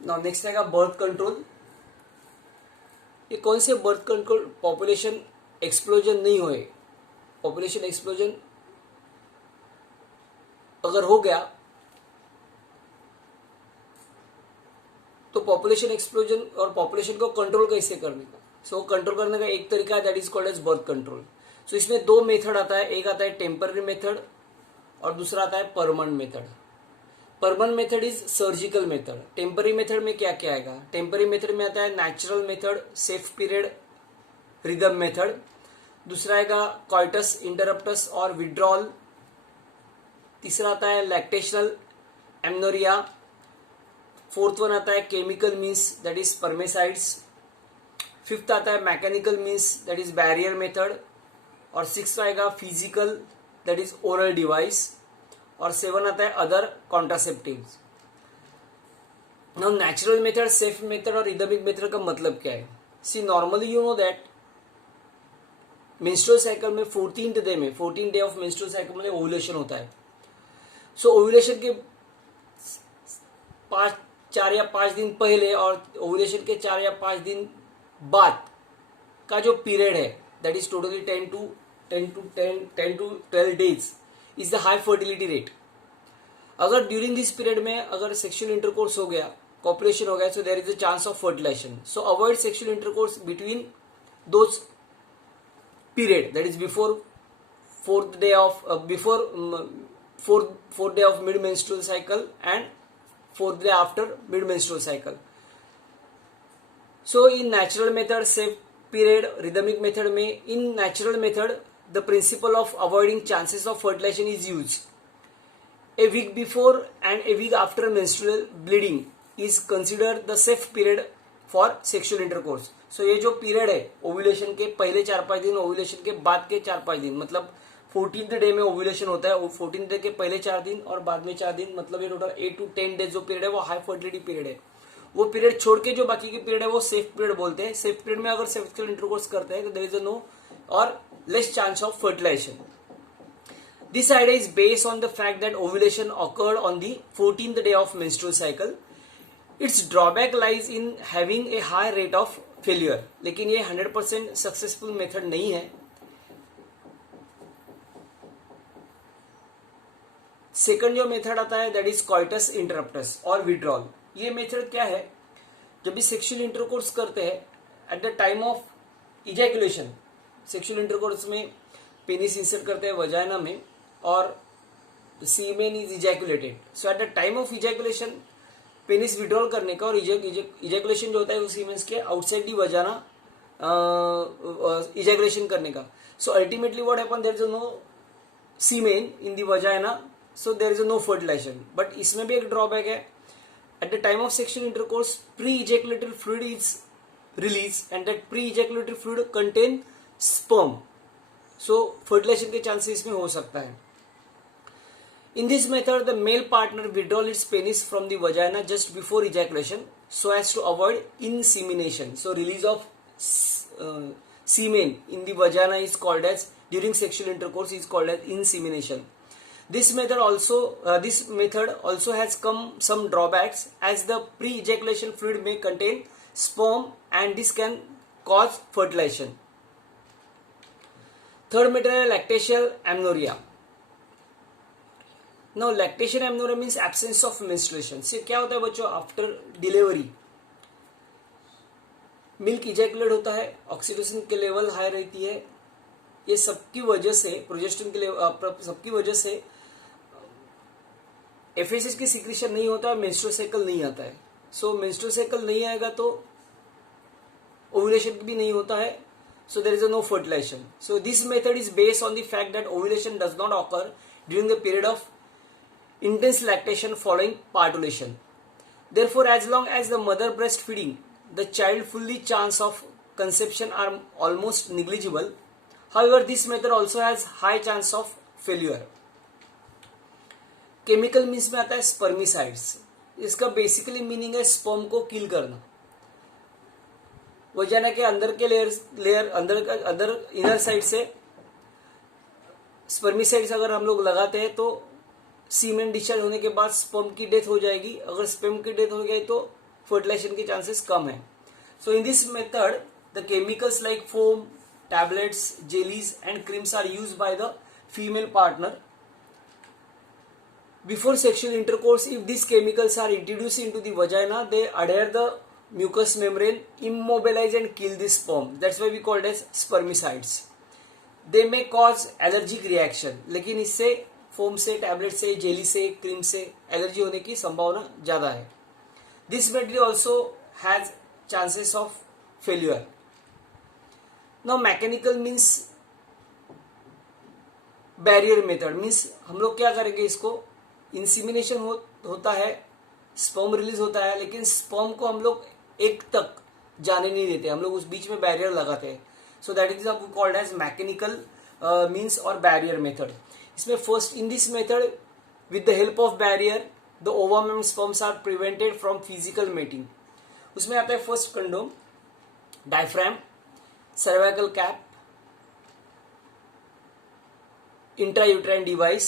Now next आएगा birth control. ये कौन से बर्थ कंट्रोल? पॉपुलेशन एक्सप्लोजन नहीं होए, पॉपुलेशन एक्सप्लोजन अगर हो गया तो पॉपुलेशन एक्सप्लोजन और पॉपुलेशन को कंट्रोल कैसे करने का? सो कंट्रोल करने का एक तरीका that is called as birth control. So इसमें दो मेथड आता है, एक आता है टेम्पररी मेथड और दूसरा आता है permanent method. Permanent method is surgical method. Temporary method में क्या क्या आएगा? टेम्पररी मेथड में आता है natural method, safe period, rhythm method. दूसरा आएगा कॉइटस इंटरप्टस और विड्रॉल। तीसरा आता है लैक्टेशनल एमनोरिया। फोर्थ वन आता है chemical means that is spermicides. Fifth आता है mechanical means that is barrier method. और सिक्स आएगा physical that is oral device. और सेवन आता है other contraceptives. Now natural method, safe method और रिदमिक मेथड का मतलब क्या है? See normally you know that menstrual cycle में 14 डे ऑफ मेंस्ट्रुअल साइकिल में ओव्यूलेशन होता है। सो ओव्यूलेशन के 4 या 5 दिन पहले और ओव्यूलेशन के 4 या 5 दिन बाद का जो पीरियड है that is totally 10 to 12 days is the high fertility rate. अगर ड्यूरिंग दिस पीरियड में अगर सेक्सुअल इंटरकोर्स हो गया, कॉपुलेशन हो गया, so there is a chance of fertilization. So avoid sexual intercourse between those period that is before fourth day of mid menstrual cycle and fourth day after mid menstrual cycle. So in natural method, safe period, rhythmic method में, in natural method the principle of avoiding chances of fertilization is used. A week before and a week after menstrual bleeding is considered the safe period for sexual intercourse. So ये जो period है ovulation के पहले 4-5 दिन, ovulation के बाद के 4-5 दिन, मतलब 14th डे में ओव्यूलेशन होता है। 14th डे के पहले 4 दिन और बाद में 4 दिन, मतलब ये टोटल 8 to 10 डेज जो पीरियड है वो हाई फर्टिलिटी पीरियड है। वो पीरियड छोड़ के जो बाकी के पीरियड है वो सेफ पीरियड बोलते हैं। सेफ पीरियड में अगर सेक्सुअल इंटरकोर्स करते हैं तो there is a no or less chance of fertilization. This idea is based on the fact that ovulation occurred on the 14th day of menstrual cycle. Its drawback lies in having a high rate of failure. लेकिन ये 100% successful method नहीं है। Second जो method आता है that is coitus interruptus or withdrawal. ये method क्या है? जब भी सेक्सुअल इंटरकोर्स करते हैं at the time of ejaculation, sexual intercourse में पेनिस इंसर्ट करते हैं वजाइना में और semen is ejaculated. So at the time of ejaculation penis withdrawal करने का और इजैकुलेशन जो होता है वो सीमेंस के आउटसाइड दी वजाना इजैकुलेशन करने का। So ultimately what happen, there is no semen in the vagina, so there is no fertilization. But इसमें भी एक ड्रॉबैक है। At the time of sexual intercourse, pre-ejaculatory fluid is released and that pre-ejaculatory fluid contain sperm. So fertilization के chances इसमें हो सकता है। In this method, the male partner withdraws its penis from the vagina just before ejaculation so as to avoid insemination. So release of semen in the vagina is called as, during sexual intercourse, is called as insemination. This method also has some drawbacks as the pre-ejaculation fluid may contain sperm and this can cause fertilization. Third method is lactational amenorrhea. Now lactation amenorrhea means absence of menstruation. से क्या होता है बच्चों? After delivery milk ejaculate होता है, oxytocin के level high रहती है। ये सबकी वजह से, प्रोजेस्टेरोन के लेवल सबकी वजह से एफएसएच की सिक्रीशन नहीं होता है, मेंस्ट्रुअल साइकिल नहीं आता है। सो मेंस्ट्रुअल साइकिल नहीं आएगा तो ओव्यूलेशन भी नहीं होता है। So there is no fertilization. So this method is based on the fact that ovulation does not occur during the period of intense lactation following partulation. Therefore, as long as the mother breastfeeding, the child fully chance of conception are almost negligible. However, this method also has high chance of failure. Chemical means में आता है स्पर्मिसाइड्स। इसका basically meaning है sperm को किल करना। वजाना के अंदर के लेयर अंदर इनर साइड से स्पर्मिसाइड्स अगर हम लोग लगाते हैं तो सीमेन डिस्चार्ज होने के बाद स्पर्म की डेथ हो जाएगी। अगर स्पर्म की डेथ हो गई तो फर्टिलाइजेशन के चांसेस कम है. So in this method the chemicals like foam, tablets, jellies and creams are used by the female partner before sexual intercourse. If these chemicals are introduced into the vagina, they adhere the mucous membrane, immobilize and kill the sperm. That's why we call it as spermicides. They may cause allergic reaction. लेकिन इससे foam से, tablet से, jelly से, cream से allergy होने की संभावना ज्यादा है. This material also has chances of failure. Now mechanical means barrier method means हम लोग क्या करेंगे, इसको इंसिमिनेशन होता है, स्पर्म रिलीज होता है, लेकिन स्पर्म को हम लोग एक तक जाने नहीं देते, हम लोग उस बीच में बैरियर लगाते हैं. So that is called as mechanical means or barrier method. इसमें first in this method with the help of barrier the ovum and sperms are prevented from physical mating. उसमें आता है first condom, diaphragm, cervical cap, intrauterine device,